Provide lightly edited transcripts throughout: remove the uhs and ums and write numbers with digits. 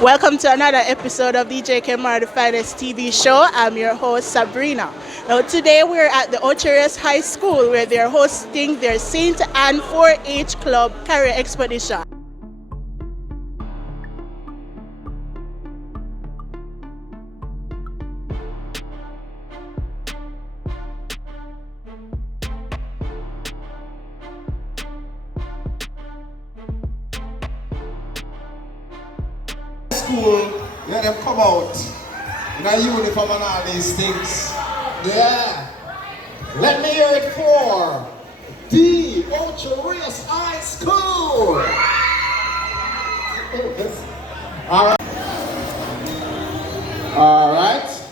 Welcome to another episode of DJ KEMAR, the Finest TV show. I'm your host, Sabrina. Now, today we're at the Rios High School where they're hosting their St. Anne 4-H Club Career Expedition. School, let them come out in a uniform and all these things. Yeah. Let me hear it for the Rios High School. All right. All right.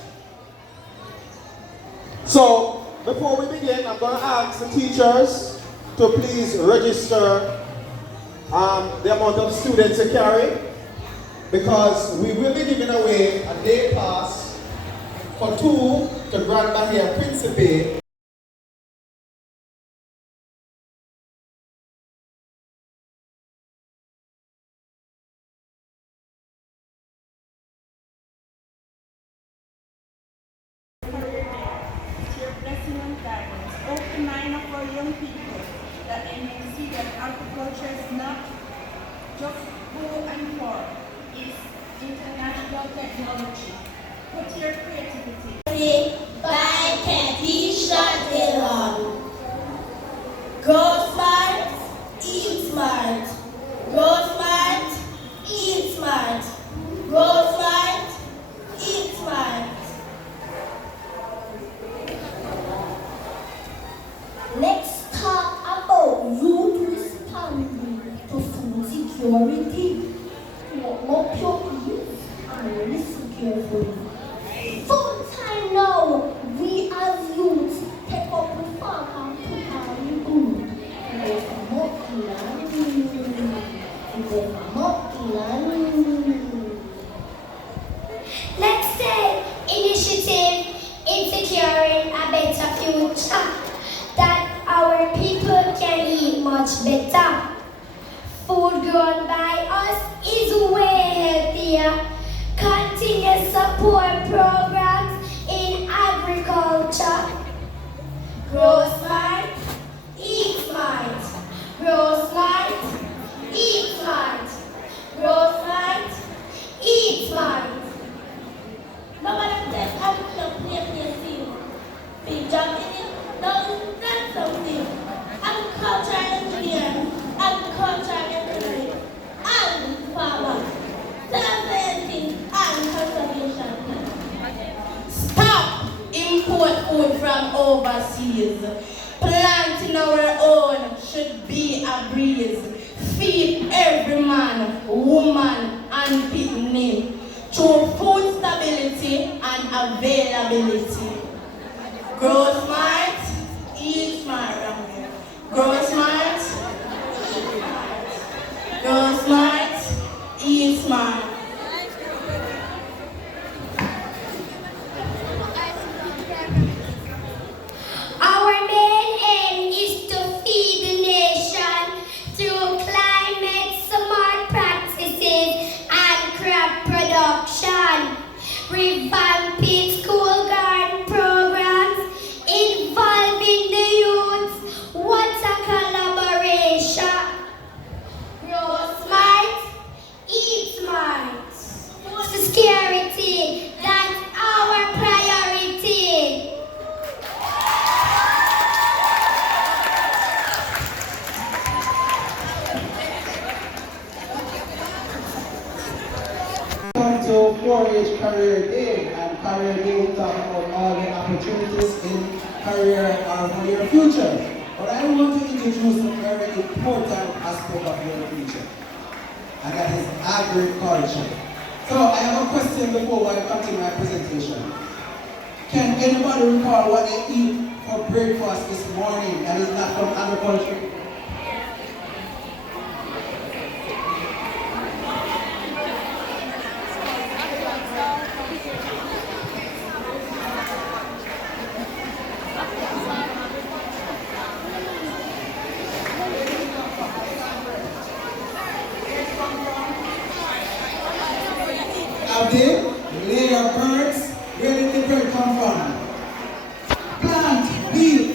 So before we begin, I'm going to ask the teachers to please register the amount of students to carry, because we will be giving away a day pass for two to Grand Bahia Principe. Your blessing and guidance. Open mind of our young people that they may see that agriculture is not just go and for, it's international technology. Put your creativity. By Kathy Shadilon. Grow smart, eat smart. Grow smart, eat smart. Grow smart, eat smart. Let's talk about youth responding to food security. Look up your ears and listen carefully. Full time now, we as youths take up the farm and put our good. There's a monkey land. There's a monkey land. Let's take initiative in securing a better future, that our people can eat much better. Food grown by us is way healthier. Continue support programs in agriculture. Grow smart, eat smart. Grow smart, eat smart. Grow smart, eat smart. No one of them have to play scene. Big job in it. No, that's something. Agriculture engineer, agriculture engineering, and farmer. Self-science and conservation. Stop import food from overseas. Planting our own should be a breeze. Feed every man, woman, and picnic through food stability and availability. Grow smart, eat smart. Grow smart, eat smart. Grow smart, eat smart. Our main aim is to feed the nation through climate smart practices and crop production, revamping school garden programs, involving the youth, water collaboration. Grow smart, eat smart. Food security, that's our priority. Welcome to 4-H Career Day, and Career Day we talk about all the opportunities in career for your future. But I want to introduce a very important aspect of your future, and that is agriculture. So I have a question before I come to my presentation. Can anybody recall what they eat for breakfast this morning that is not from agriculture? have the layer birds. Where did the bird come from? Plant, wheat.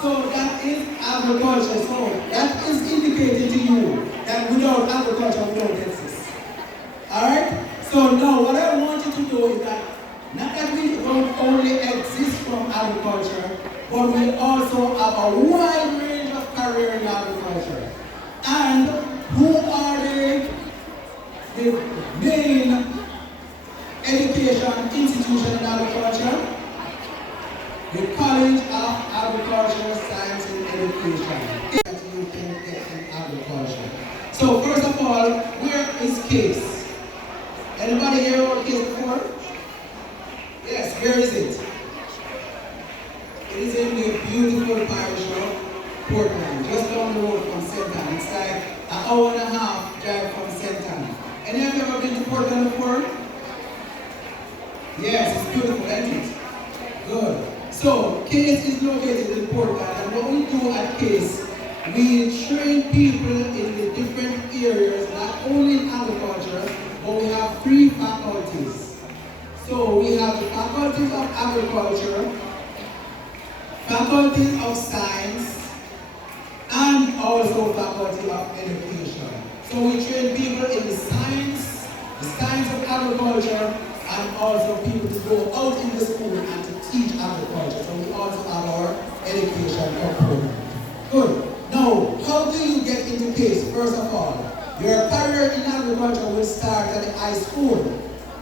So that is agriculture. So that is indicating to you that without agriculture we don't exist. Alright? So now what I want you to do is that not that we don't only exist from agriculture, but we also have a wide range of career in agriculture. And who are the main education institution in agriculture? The College of Agricultural Science and Education. That you can get in agriculture. So first of all, where is CASE? Anybody hear about CASE before? Yes, where is it? It is in the beautiful parish of Portland, just down the road from St. Anne. It's like an hour and a half drive from St. Anne. Any of you ever been to Portland before? Yes, it's beautiful, isn't it? Good. So, CASE is located in Portland, and what we do at CASE, we train people in the different areas, not only in agriculture, but we have 3 faculties. So, we have the Faculty of Agriculture, Faculty of Science, and also Faculty of Education. So, we train people in the science of agriculture, and also people to go out in the school and to teach agriculture. So we also have our education component. Good. Now, how do you get into CASE? First of all, your career in agriculture will start at the high school.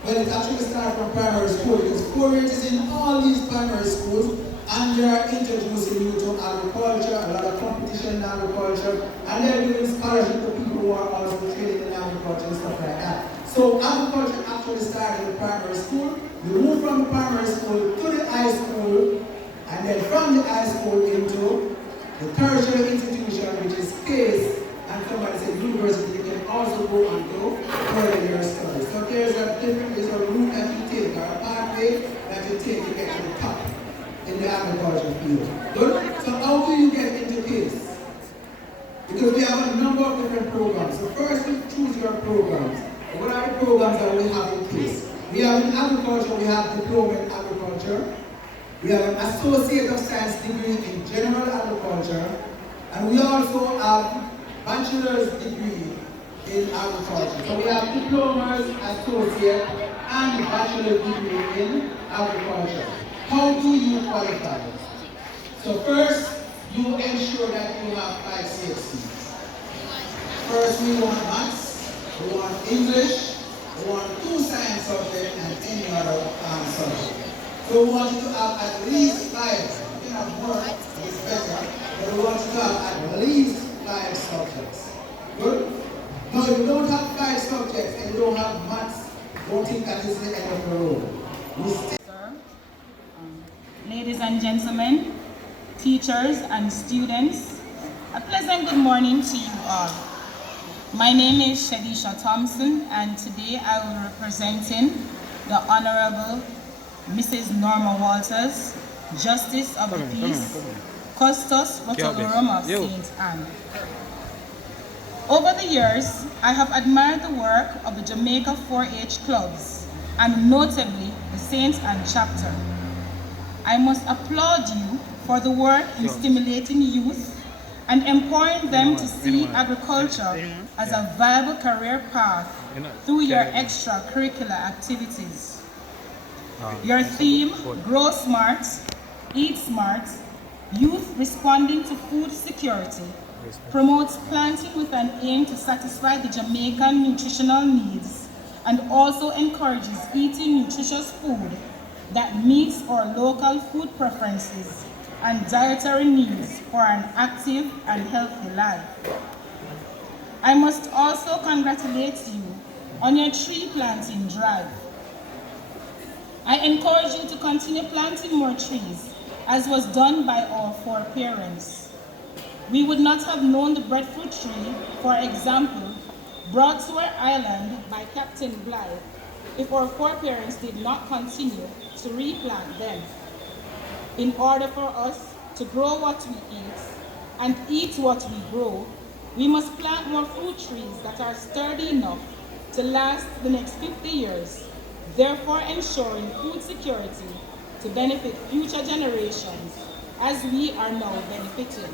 Well, it actually starts from primary school because 4 years is in all these primary schools, and they are introducing you to agriculture, a lot of competition in agriculture, and they're giving scholarship to people who are also trained in agriculture and stuff like that. So agriculture actually started in primary school. You move from the primary school to the high school, and then from the high school into the tertiary institution, which is CASE, and somebody said university. You can also go and do further your studies. So there's a route that you take, or a pathway that you take to get to the top in the agriculture field. Good? So how do you get into CASE? Because we have a number of different programs. So first you choose your programs. What are the programs that we have in CASE? We have in agriculture, we have diploma in agriculture. We have an Associate of Science degree in general agriculture. And we also have bachelor's degree in agriculture. So we have diplomas, associate, and bachelor's degree in agriculture. How do you qualify? So first, you ensure that you have 5 CXCs. First, we want maths. We want English, we want 2 science subjects, and any other subject. So we want you to have at least 5. You can have more, it's better, but we want you to have at least 5 subjects. Good? Now, if you don't have 5 subjects and you don't have maths, don't think that is the end of the road. Sir, ladies and gentlemen, teachers and students, a pleasant good morning to you all. My name is Shadisha Thompson, and today I will be representing the Honorable Mrs. Norma Walters, Justice of the Peace, Custos Rotorum of St. Anne. Over the years, I have admired the work of the Jamaica 4-H clubs, and notably the St. Anne chapter. I must applaud you for the work in stimulating youth and empowering them to see agriculture as a viable career path through your extracurricular activities. Your theme, Grow Smart, Eat Smart, Youth Responding to Food Security, promotes planting with an aim to satisfy the Jamaican nutritional needs and also encourages eating nutritious food that meets our local food preferences and dietary needs for an active and healthy life. I must also congratulate you on your tree planting drive. I encourage you to continue planting more trees, as was done by our foreparents. We would not have known the breadfruit tree, for example, brought to our island by Captain Blythe, if our foreparents did not continue to replant them. In order for us to grow what we eat and eat what we grow, we must plant more fruit trees that are sturdy enough to last the next 50 years, therefore ensuring food security to benefit future generations as we are now benefiting.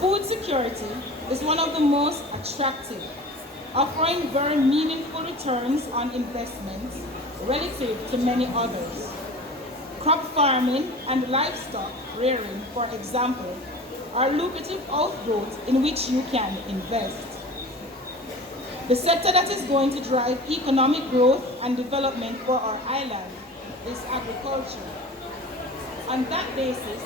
Food security is one of the most attractive, offering very meaningful returns on investments relative to many others. Crop farming and livestock rearing, for example, are lucrative outgrowths in which you can invest. The sector that is going to drive economic growth and development for our island is agriculture. On that basis,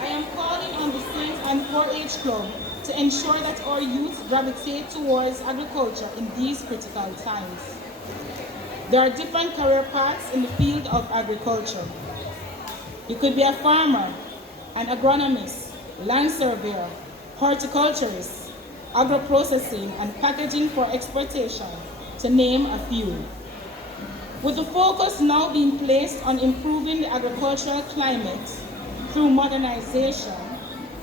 I am calling on the Saint and 4-H Club to ensure that our youth gravitate towards agriculture in these critical times. There are different career paths in the field of agriculture. You could be a farmer, an agronomist, land surveyor, horticulturist, agro-processing and packaging for exportation, to name a few. With the focus now being placed on improving the agricultural climate through modernization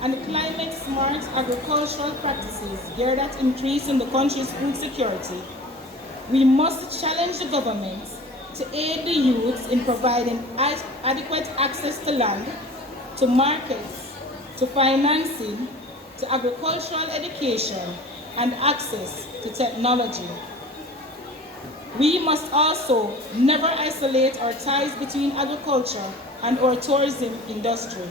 and climate-smart agricultural practices geared at increasing the country's food security, we must challenge the government to aid the youth in providing adequate access to land, to markets, to financing, to agricultural education, and access to technology. We must also never isolate our ties between agriculture and our tourism industry.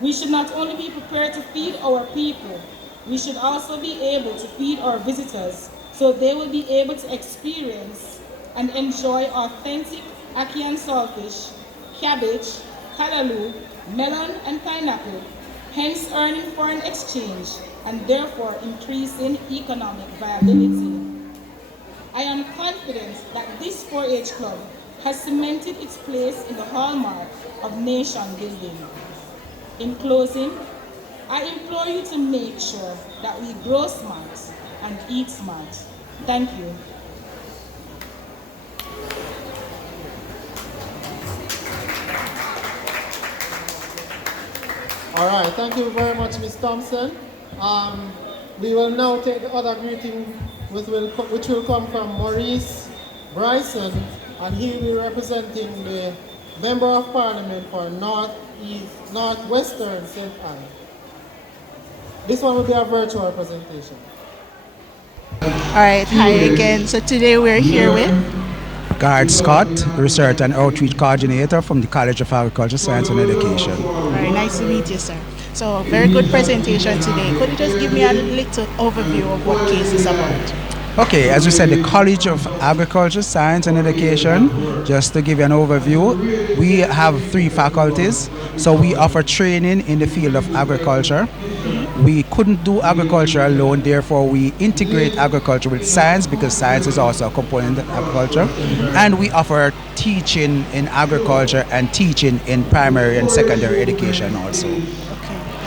We should not only be prepared to feed our people, we should also be able to feed our visitors so they will be able to experience and enjoy authentic ackee and saltfish, cabbage, callaloo, melon and pineapple, hence earning foreign exchange and therefore increasing economic viability. I am confident that this 4-H Club has cemented its place in the hallmark of nation building. In closing, I implore you to make sure that we grow smart and eat smart. Thank you. All right, thank you very much, Ms. Thompson. We will now take the other greeting, which will come from Maurice Bryson, and he will be representing the Member of Parliament for Northwestern St. Anne. This one will be a virtual presentation. All right, hi again. So today we're here with Garrett Scott, Research and Outreach Coordinator from the College of Agriculture, Science and Education. Very nice to meet you, sir. So, very good presentation today. Could you just give me a little overview of what CASE is about? Okay, as we said, the College of Agriculture, Science and Education, just to give you an overview, we have 3 faculties. So we offer training in the field of agriculture. We couldn't do agriculture alone, therefore we integrate agriculture with science because science is also a component of agriculture. And we offer teaching in agriculture and teaching in primary and secondary education also.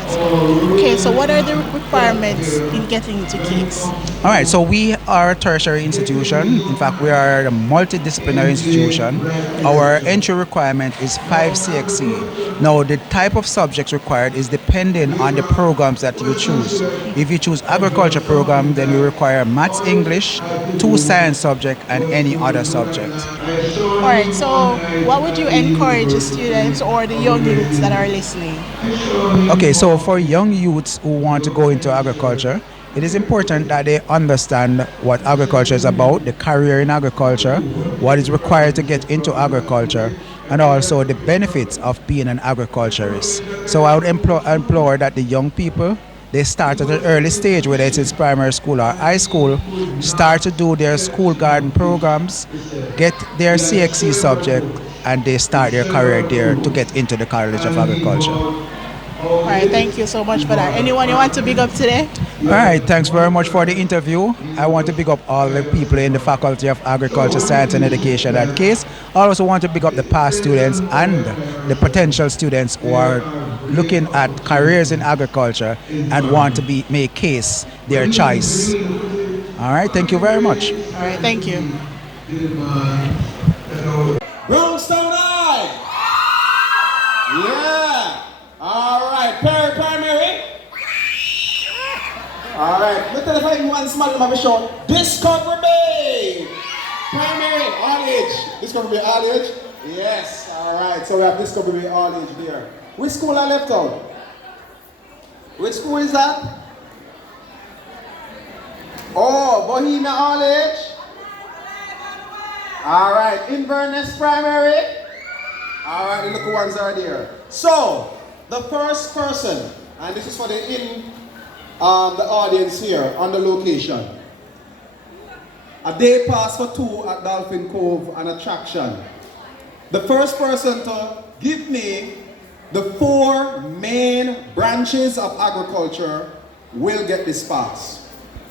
Okay, so what are the requirements in getting into CASE? All right, so we are a tertiary institution. In fact, we are a multidisciplinary institution. Our entry requirement is 5 CXC. Now, the type of subjects required is depending on the programs that you choose. If you choose agriculture program, then we require maths, English, 2 science subjects, and any other subject. All right, so what would you encourage the students or the young youths that are listening? Okay, so for young youths who want to go into agriculture, it is important that they understand what agriculture is about, the career in agriculture, what is required to get into agriculture, and also the benefits of being an agriculturist. So I would implore that the young people, they start at an early stage, whether it's primary school or high school, start to do their school garden programs, get their CXC subject, and they start their career there to get into the College of Agriculture. All right, thank you so much for that. Anyone you want to big up today? All right, thanks very much for the interview. I want to big up all the people in the Faculty of Agriculture, Science and Education at CASE. I also want to big up the past students and the potential students who are looking at careers in agriculture and want to make CASE their choice. All right, thank you very much. All right, thank you. Brownstone High! Yeah! All right, primary. All right, look at if I even one small number short, Discovery Bay! Primary, all age. Discovery Bay, all age? Yes, alright. So we have Discovery Bay, all age there. Which school I left out? Which school is that? Oh, Bohemia, all age? Alright, Inverness Primary? Alright, the little ones are there. So, the first person, and this is for the audience here on the location. A day pass for two at Dolphin Cove, an attraction. The first person to give me the 4 main branches of agriculture will get this pass.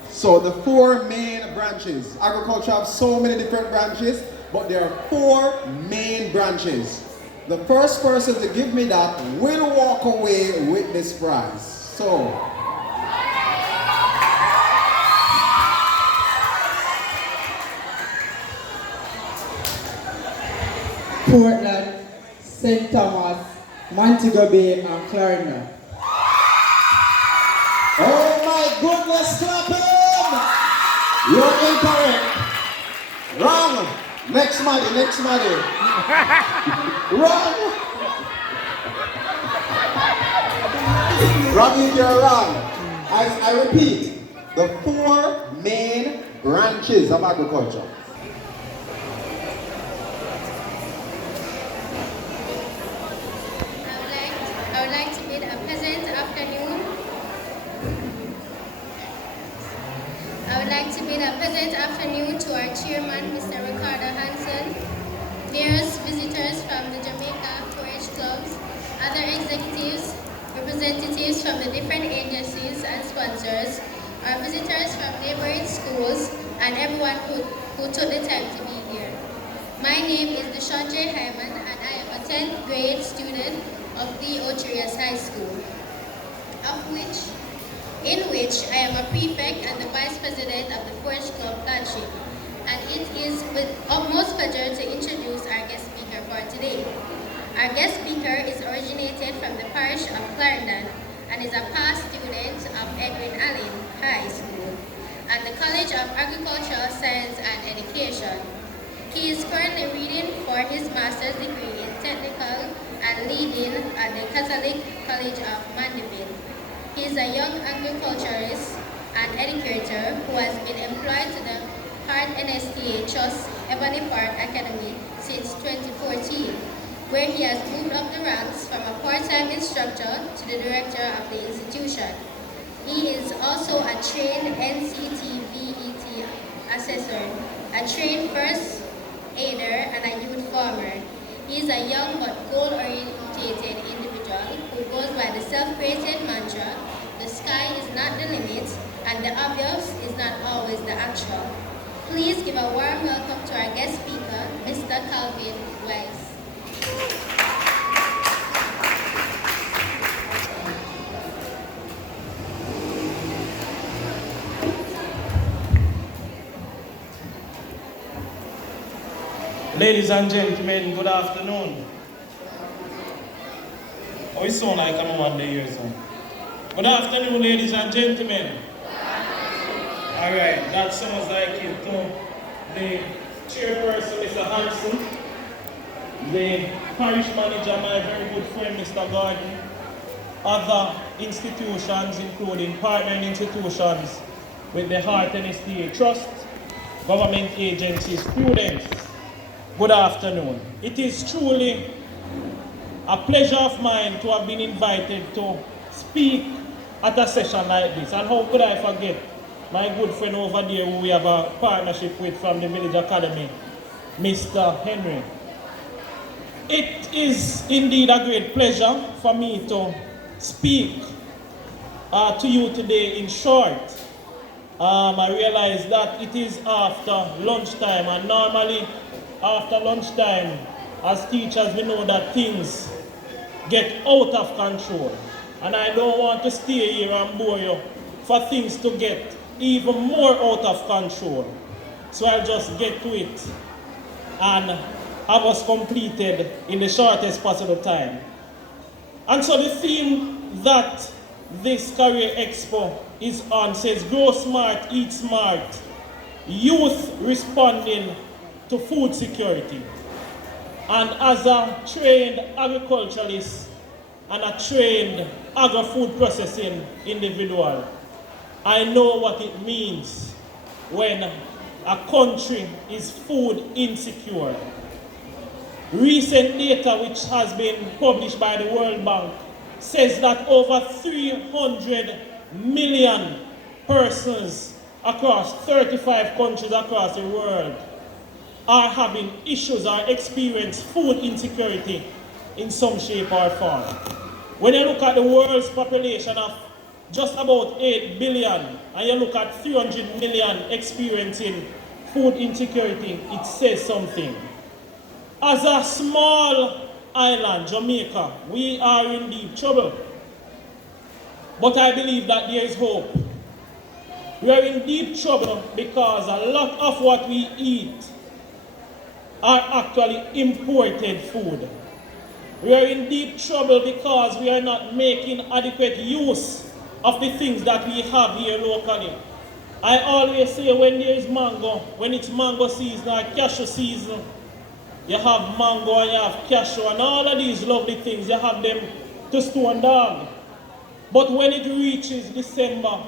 So the 4 main branches. Agriculture have so many different branches, but there are 4 main branches. The first person to give me that will walk away with this prize. So, Portland, St. Thomas, Montego Bay, and Clarendon. oh my goodness, clap him! You're incorrect. Wrong. Next money. Wrong. Wrong, you're wrong. I repeat, the 4 main branches of agriculture. I would like to bid a pleasant afternoon. I would like to bid a pleasant afternoon to our chairman, Mr. Ricardo Hansen, various visitors from the Jamaica 4-H clubs, other executives, representatives from the different agencies and sponsors, our visitors from neighboring schools, and everyone who took the time to be here. My name is Deshaun J. Hyman, and I am a 10th grade student of the Rios High School, in which I am a prefect and the vice president of the 4-H Club Flagship. And it is with utmost pleasure to introduce our guest speaker for today. Our guest speaker is originated from the parish of Clarendon and is a past student of Edwin Allen High School and the College of Agricultural Science and Education. He is currently reading for his master's degree in technical and leading at the Catholic College of Mandeville. He is a young agriculturist and educator who has been employed to the Hart NSTA Trust Ebony Park Academy since 2014, where he has moved up the ranks from a part-time instructor to the director of the institution. He is also a trained NCTVET assessor, a trained first aider, and a youth farmer. He is a young but goal-oriented individual who goes by the self-created mantra, the sky is not the limit, and the obvious is not always the actual. Please give a warm welcome to our guest speaker, Mr. Calvin Weiss. Ladies and gentlemen, good afternoon. Oh, it sounds like I'm one day here, son. Good afternoon, ladies and gentlemen. Alright, that sounds like it to the chairperson, Mr. Hanson, the parish manager, my very good friend, Mr. Gordon, other institutions, including partnering institutions with the Hart NSTA Trust, government agencies, students. Good afternoon. It is truly a pleasure of mine to have been invited to speak at a session like this. And how could I forget my good friend over there who we have a partnership with from the Village Academy, Mr. Henry. It is indeed a great pleasure for me to speak to you today in short. I realize that it is after lunchtime, and normally after lunchtime, as teachers, we know that things get out of control. And I don't want to stay here and bore you for things to get even more out of control. So I'll just get to it and have us completed in the shortest possible time. And so the theme that this Career Expo is on, says grow smart, eat smart. Youth responding to food security. And as a trained agriculturalist and a trained agri-food processing individual, I know what it means when a country is food insecure. Recent data which has been published by the World Bank says that over 300 million persons across 35 countries across the world are having issues or experience food insecurity in some shape or form. When you look at the world's population of just about 8 billion and you look at 300 million experiencing food insecurity, it says something. As a small island, Jamaica, we are in deep trouble. But I believe that there is hope. We are in deep trouble because a lot of what we eat are actually imported food. We are in deep trouble because we are not making adequate use of the things that we have here locally. I always say when there is mango, when it's mango season or cashew season, you have mango and you have cashew and all of these lovely things, you have them to store and dog. But when it reaches December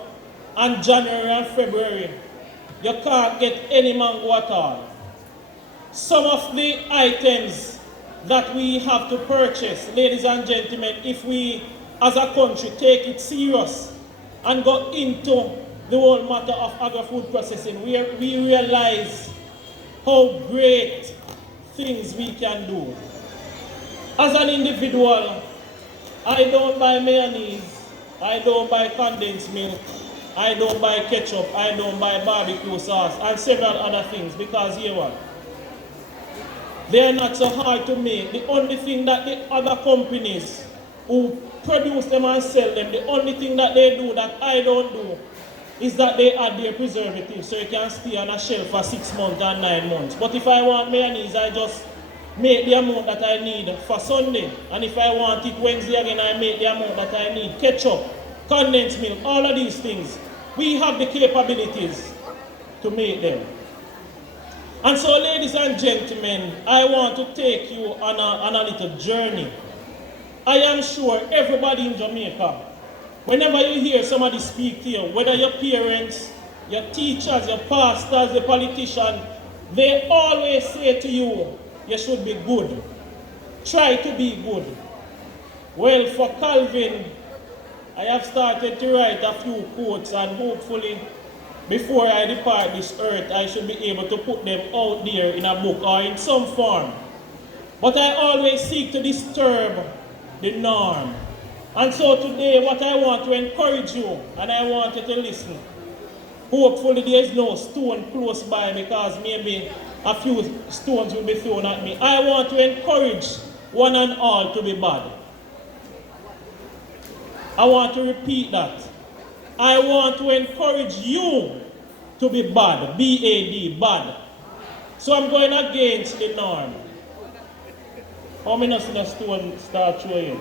and January and February, you can't get any mango at all. Some of the items that we have to purchase, ladies and gentlemen, if we as a country take it serious and go into the whole matter of agri-food processing, we realize how great things we can do. As an individual, I don't buy mayonnaise, I don't buy condensed milk, I don't buy ketchup, I don't buy barbecue sauce, and several other things because here what? They are not so hard to make. The only thing that the other companies who produce them and sell them, the only thing that they do that I don't do is that they add their preservatives so it can stay on a shelf for 6 months and 9 months. But if I want mayonnaise, I just make the amount that I need for Sunday. And if I want it Wednesday again, I make the amount that I need. Ketchup, condensed milk, all of these things. We have the capabilities to make them. And so, ladies and gentlemen, I want to take you on a little journey. I am sure everybody in Jamaica, whenever you hear somebody speak to you, whether your parents, your teachers, your pastors, your politicians, they always say to you, you should be good. Try to be good. Well, for Calvin, I have started to write a few quotes and hopefully before I depart this earth, I should be able to put them out there in a book or in some form. But I always seek to disturb the norm. And so today, what I want to encourage you, and I want you to listen. Hopefully there is no stone close by because maybe a few stones will be thrown at me. I want to encourage one and all to be bad. I want to repeat that. I want to encourage you to be bad, B-A-D, bad. So I'm going against the norm. How many see the stone start throwing?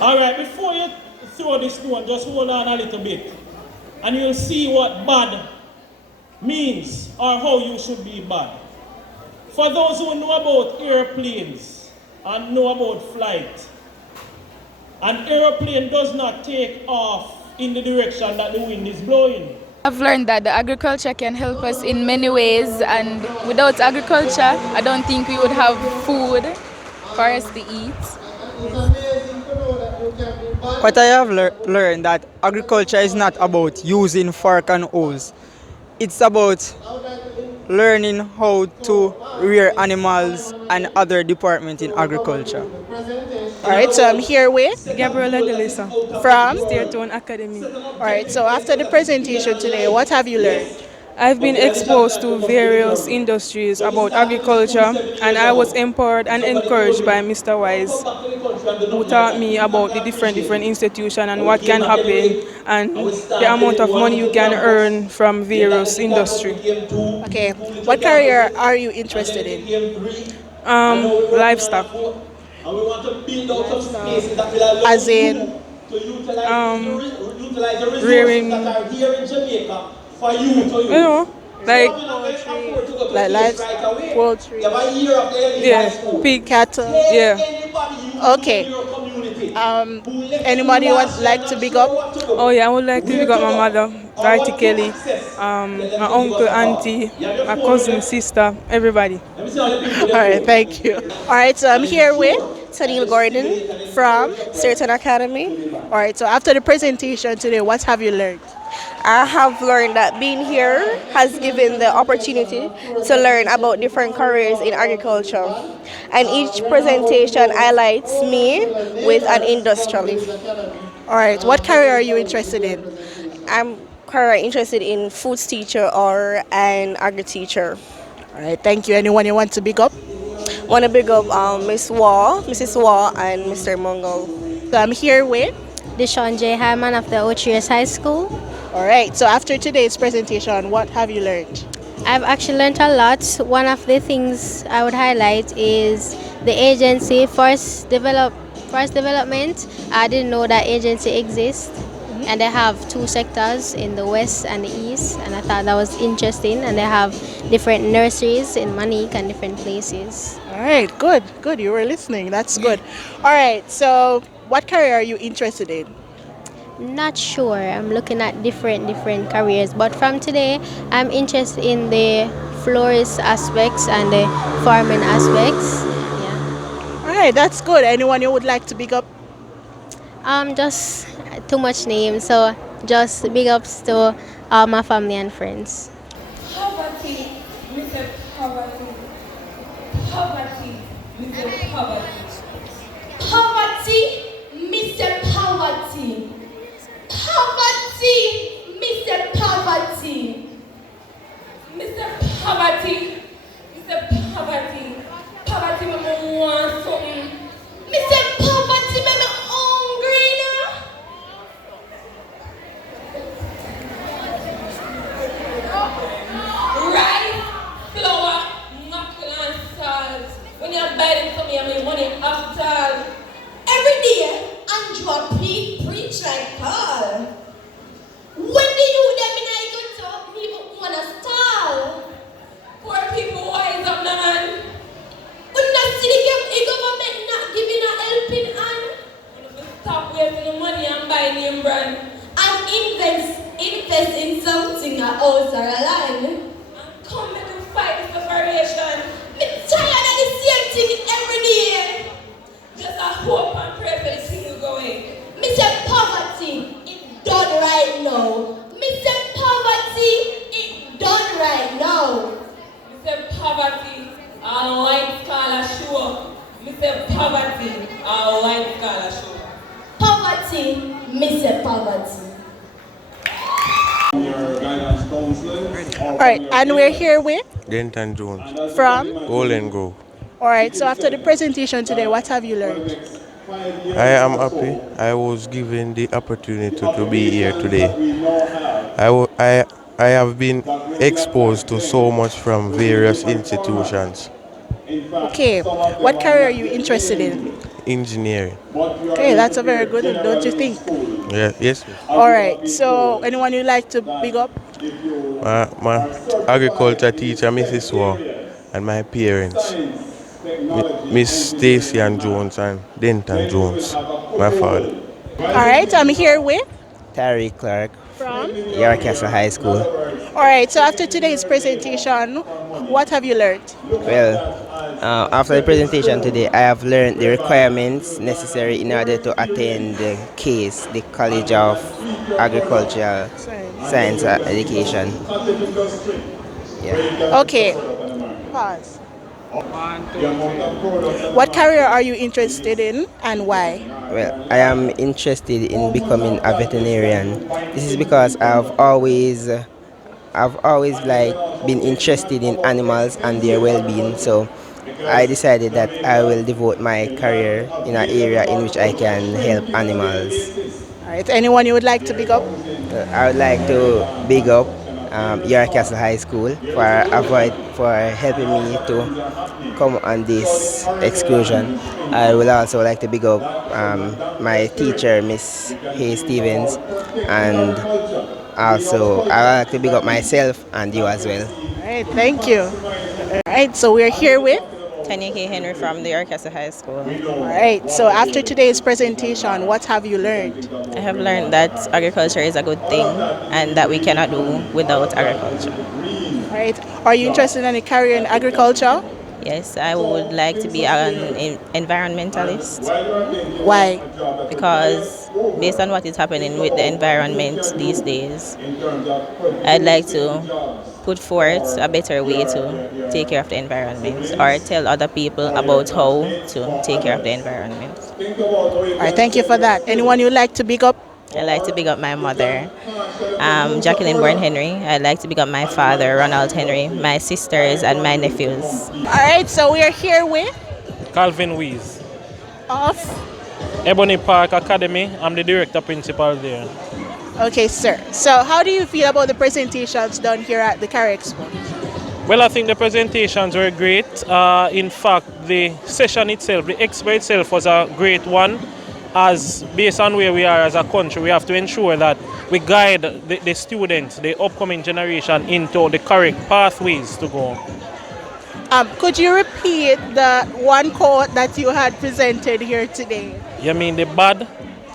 All right, before you throw the stone, just hold on a little bit. And you'll see what bad means or how you should be bad. For those who know about airplanes and know about flight, an aeroplane does not take off in the direction that the wind is blowing. I've learned that the agriculture can help us in many ways, and without agriculture, I don't think we would have food for us to eat. What I have learned that agriculture is not about using fork and hose. It's about learning how to rear animals and other departments in agriculture. All right, so I'm here with Gabriela Delisa from. State Tone Academy. All right, so after the presentation today, what have you learned? I've been exposed to various industries about agriculture, and I was empowered and encouraged by Mr. Wise, who taught me about the different institutions and what can happen and the amount of money you can earn from various industries. Okay, what career are you interested in? Livestock. As in? utilize the resources rearing, that are here in Jamaica for you to you use. know, like, Some not going to afford to go to Like the East livestock, right away. poultry, You have a year of the elite high yeah, school. pig, cattle. Take yeah. anybody you know Okay. in your community who left school Anybody last would year like and to not big sure up? what to do, Oh yeah, I would like to where pick to up my go, mother, or Dorothy what to Kelly, access. Tell them my to give us uncle, a call. auntie, You have your my phone with cousin, them? sister, everybody. Let me see how the people with All their right, phone. thank you. All right, so I'm here with. Tanil Gordon from Certain Academy. All right, so after the presentation today, what have you learned? I have learned that being here has given the opportunity to learn about different careers in agriculture. And each presentation highlights me with an industry. All right, what career are you interested in? I'm currently interested in foods teacher or an agri teacher. All right, thank you. Anyone you want to big up? Want to big up Miss Wall, Mrs. Wall, and Mr. Mongol. So I'm here with. Deshaun J. Hyman of the Ochias High School. All right, so after today's presentation, what have you learned? I've actually learned a lot. One of the things I would highlight is the agency Forest Development. I didn't know that agency exists. And they have two sectors in the west and the east, and I thought that was interesting. And they have different nurseries in Manique and different places. All right, good, good. You were listening. That's good. All right, so what career are you interested in? Not sure. I'm looking at different careers, but from today, I'm interested in the florist aspects and the farming aspects. All right, that's good. Anyone you would like to big up? Just too much name, so just big ups to all my family and friends. Poverty, Mr. Poverty. Poverty, Mr. Poverty. Poverty, Mr. Poverty. Poverty, Mr. Poverty. Mr. Poverty, Mr. Poverty. Poverty, mama want something. Mr. Poverty, me hungry now. Rice, flour, mackerel and salt. When you're buying some, you have money after. Every day, Andrew preach like Paul. When the youth them in I go to people wanna stall. Poor people wise up, man. When not see the government not giving a helping hand. Stop wasting the money and buy name brand. And invest in something a house or a land. And come make you fight the separation. Me tired of the same thing every day. Just a hope and pray for the thing will go away. Me say poverty, it done right now. Me say poverty, it done right now. Me say poverty, a white collar show. Me say poverty, a white collar show. Poverty, me say poverty. All right, and we're here with. Denton Jones. From? Golden Grove. All right, so after the presentation today, what have you learned? I am happy I was given the opportunity to be here today. I have been exposed to so much from various institutions. Okay, what career are you interested in? Engineering. Okay, that's a very good one, don't you think? Yeah, yes. All right, so anyone you like to big up? My agriculture teacher, Mrs. Waugh, and my parents, Miss Stacy and Jones and Denton Jones, my father. All right, I'm here with. Terry Clark From? Yarcastle High School. All right, so after today's presentation, what have you learned? Well, after the presentation today, I have learned the requirements necessary in order to attend the CASE, the College of Agricultural Science and Education. Yeah. Okay, pause. What career are you interested in and why? Well, I am interested in becoming a veterinarian. This is because I've always been interested in animals and their well-being. So I decided that I will devote my career in an area in which I can help animals. All right, anyone you would like to big up? I would like to big up York Castle High School for helping me to come on this excursion. I would also like to big up my teacher, Miss Hay Stevens, and also I would like to big up myself and you as well. All right, thank you. All right, so we're here with. Tanya K. Henry from the York Castle High School. All right, so after today's presentation, what have you learned? I have learned that agriculture is a good thing and that we cannot do without agriculture. All right, are you interested in a career in agriculture? Yes, I would like to be an environmentalist. Why? Because based on what is happening with the environment these days, I'd like to put forth a better way to take care of the environment or tell other people about how to take care of the environment. All right, thank you for that. Anyone you'd like to big up? I'd like to big up my mother, Jacqueline Bourne Henry. I'd like to big up my father, Ronald Henry, my sisters, and my nephews. All right, so we are here with Calvin Wees. of. Ebony Park Academy. I'm the director principal there. Okay, sir. So, how do you feel about the presentations done here at the CAREERB Expo? Well, I think the presentations were great. In fact, the session itself, the expo itself was a great one. As based on where we are as a country, we have to ensure that we guide the students, the upcoming generation, into the correct pathways to go. Could you repeat the one quote that you had presented here today? You mean the bad?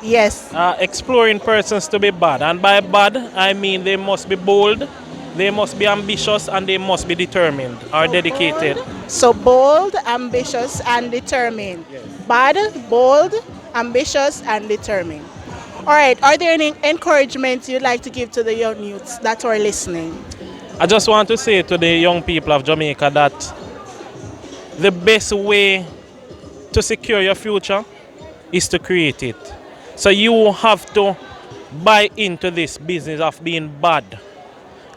Yes. Exploring persons to be bad. And by bad, I mean they must be bold, they must be ambitious, and they must be determined or dedicated. So bold, ambitious, and determined. Yes. Bad, bold, ambitious, and determined. All right, are there any encouragements you'd like to give to the young youths that are listening? I just want to say to the young people of Jamaica that the best way to secure your future is to create it. So you have to buy into this business of being bad.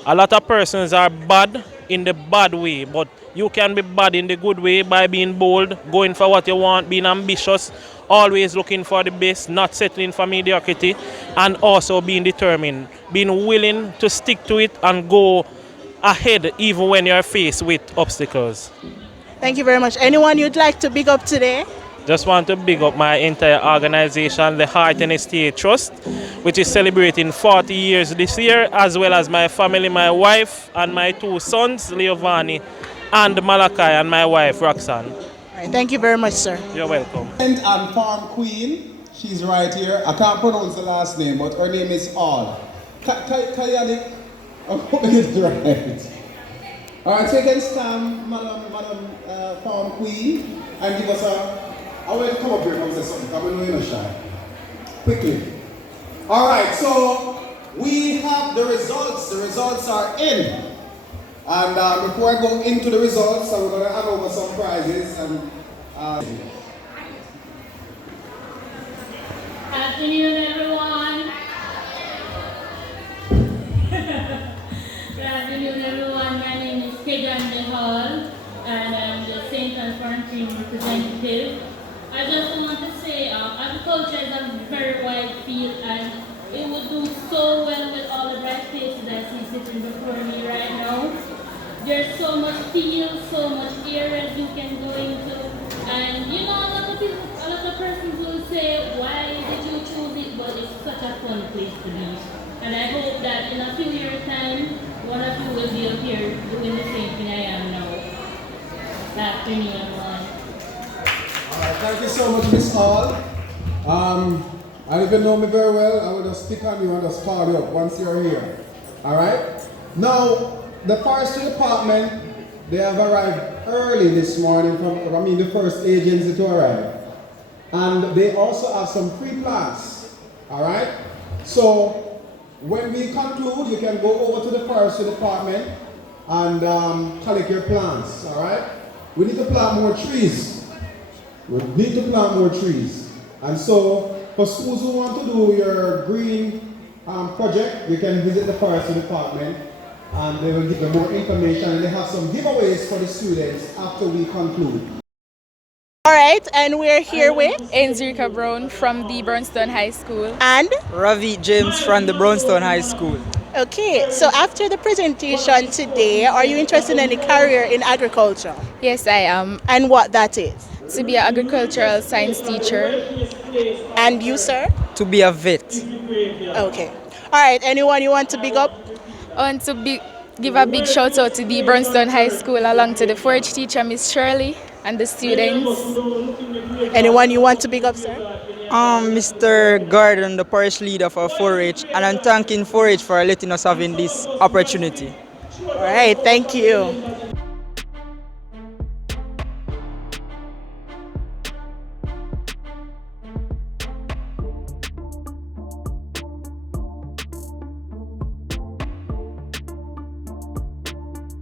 A lot of persons are bad in the bad way, but you can be bad in the good way by being bold, going for what you want, being ambitious, always looking for the best, not settling for mediocrity, and also being determined, being willing to stick to it and go ahead even when you're faced with obstacles. Thank you very much. Anyone you'd like to big up today? Just want to big up my entire organization, the Heart and Estate Trust, which is celebrating 40 years this year, as well as my family, my wife, and my two sons, Leovani and Malachi, and my wife, Roxanne. All right, thank you very much, sir. You're welcome. And Farm Queen, she's right here. I can't pronounce the last name, but her name is All. Kayanik. I hope I get it right. All right, so you can stand, Madam Farm Queen, and give us a. I want to come up here and say something. Come in, you're not shy. Quickly. All right, so we have the results. The results are in. And before I go into the results, we're going to hand over some prizes. And afternoon, everyone. Good afternoon, everyone. My name is Kegan Hall, and I'm the St. Anne Farm Team representative. I just want to say agriculture is a very wide field, and it would do so well with all the bright faces I see sitting before me right now. There's so much field, so much areas you can go into, and you know, a lot of persons will say, why did you choose it? But it's such a fun place to be. And I hope that in a few years' time, one of you will be up here doing the same thing I am now. Good afternoon, everyone. thank you so much, Miss Hall. I don't even know me very well. I will just pick on you and just call you up once you're here. All right? Now, the forestry department, they have arrived early this morning the first agency to arrive. And they also have some free plants. All right? So, when we conclude, you can go over to the forestry department and collect your plants. All right? We need to plant more trees. We need to plant more trees. And so, for schools who want to do your green project, you can visit the forestry department and they will give you more information, and they have some giveaways for the students after we conclude. All right, and we're here with Enzrika Brown from the Brownstone High School. And Ravi James from the Brownstone High School. Okay, so after the presentation today, are you interested in any career in agriculture? Yes, I am. And what that is? To be an agricultural science teacher. And you, sir? To be a vet. Okay. All right, anyone you want to big up? I want to give a big shout out to the Brunston High School along to the forage teacher, Miss Shirley, and the students. Anyone you want to big up, sir? Mr. Gordon, the parish leader for 4-H, and I'm thanking 4-H for letting us having this opportunity. All right, thank you.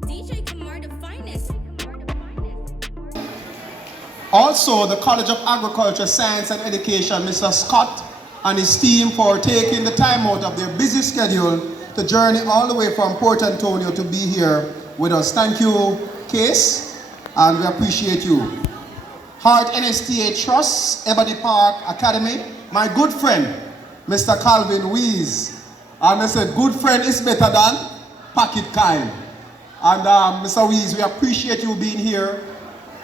DJ KEMAR, the finest. Also, the College of Agriculture, Science and Education, Mr. Scott and his team for taking the time out of their busy schedule to journey all the way from Port Antonio to be here with us. Thank you, Case, and we appreciate you. Heart NSTA Trust, Ebony Park Academy, my good friend, Mr. Calvin Wees. And I said, good friend is better than pocket kind. And Mr. Wees, we appreciate you being here.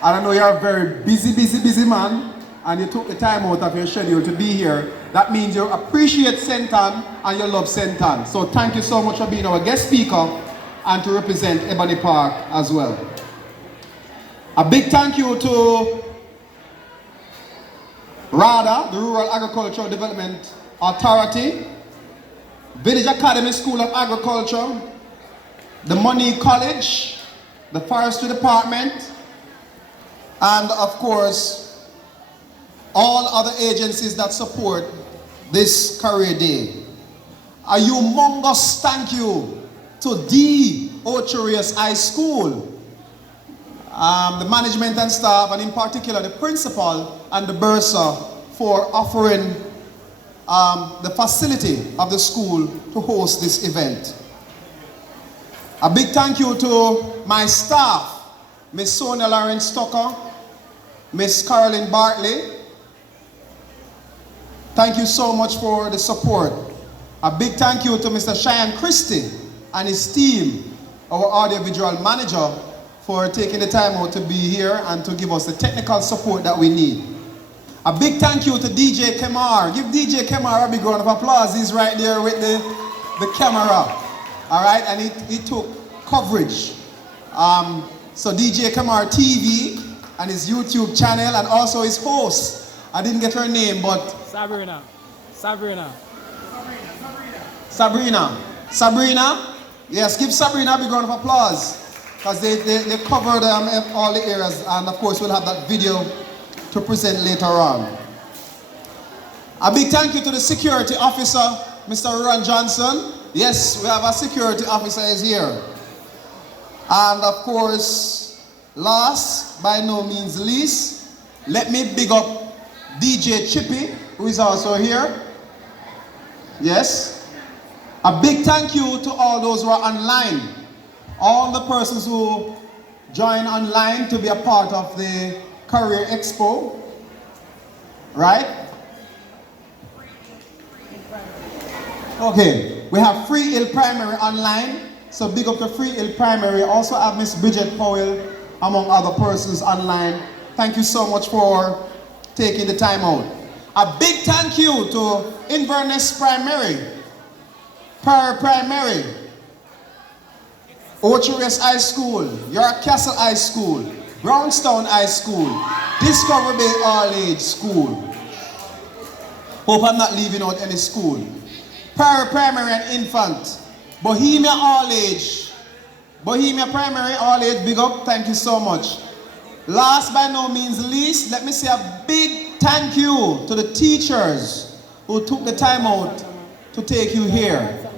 And I know you're a very busy man, and you took the time out of your schedule to be here. That means you appreciate Senton and you love Senton. So thank you so much for being our guest speaker and to represent Ebony Park as well. A big thank you to RADA, the Rural Agricultural Development Authority, Village Academy School of Agriculture, the Money College, the Forestry Department, and of course, all other agencies that support this Career Day. A humongous thank you to the Rios High School, the management and staff, and in particular the principal and the bursar for offering the facility of the school to host this event. A big thank you to my staff, Miss Sonia Lawrence Stocker, Miss Carolyn Bartley. Thank you so much for the support. A big thank you to Mr. Cheyenne Christie and his team, our audiovisual manager, for taking the time out to be here and to give us the technical support that we need. A big thank you to DJ KEMAR. Give DJ KEMAR a big round of applause. He's right there with the camera. All right, and he took coverage. So DJ KEMAR TV and his YouTube channel, and also his host. I didn't get her name, but Sabrina. Yes, give Sabrina a big round of applause, because they covered all the areas, and of course we'll have that video to present later on. A big thank you to the security officer, Mr. Ron Johnson. Yes, we have a security officer is here. And of course, last, by no means least, let me big up DJ Chippy, who is also here. Yes. A big thank you to all those who are online, all the persons who join online to be a part of the Career Expo, right? Okay, we have Free Hill Primary online, so big up to Free Hill Primary. Also have Miss Bridget Powell, among other persons online. Thank you so much for taking the time out. A big thank you to Inverness Primary, Prairie Primary, Rios High School, York Castle High School, Brownstown High School, Discovery Bay All Age School. Hope I'm not leaving out any school. Prairie Primary and Infant, Bohemia All Age, Bohemia Primary All Age, big up, thank you so much. Last by no means least, let me say a big thank you to the teachers who took the time out to take you here.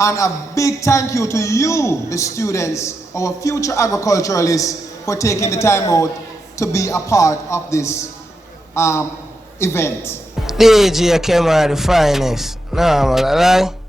And a big thank you to you, the students, our future agriculturalists, for taking the time out to be a part of this event. DJ KEMAR, the finest. No, I'm not lying.